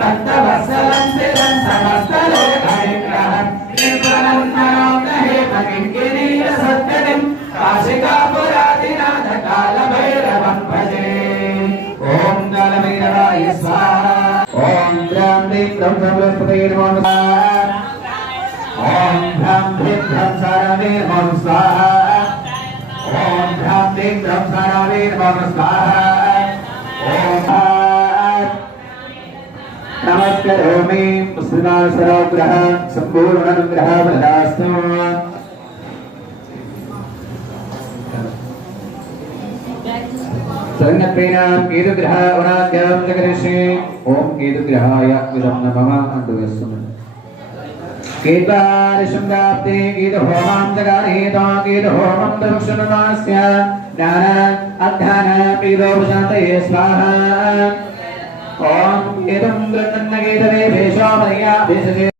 भक्तवत्सलं स्थिरं समस्तलोकविग्रहं निर्मलं नमाम्यहेमकिङ्किरीयसत्यदिं काशिकापुरादिनाथ कालभैरवं भजे। ॐ कालभैरवाय स्वाहा। ॐ द्रां द्रीं द्रं बृहस्पतये नमो नमः। ॐ भ्रां भ्रीं भ्रं सारावे नमो स्वाहा। ॐ भ्रां भ्रीं भ्रं सारावे नमो स्वाहा। ॐ नमस्करोमि पुष्पिनासरोग्रह सम्पूर्णानुग्रह वरदास्तु। सर्वप्रेणां केतुग्रह वनाद्यां जगदीशे। ओम केतुग्रहाय विदं नमः अंडुवेस्सुमन् केतुवारिशंगाप्ते केतुहोमां जगारेतो केतुहोमं प्रदक्षिणमास्य ज्ञान अध्यान प्रीतोपशान्तये स्वाहा। ओम केतुं गृह्णन्नकेतवे भेषो मया भेषजे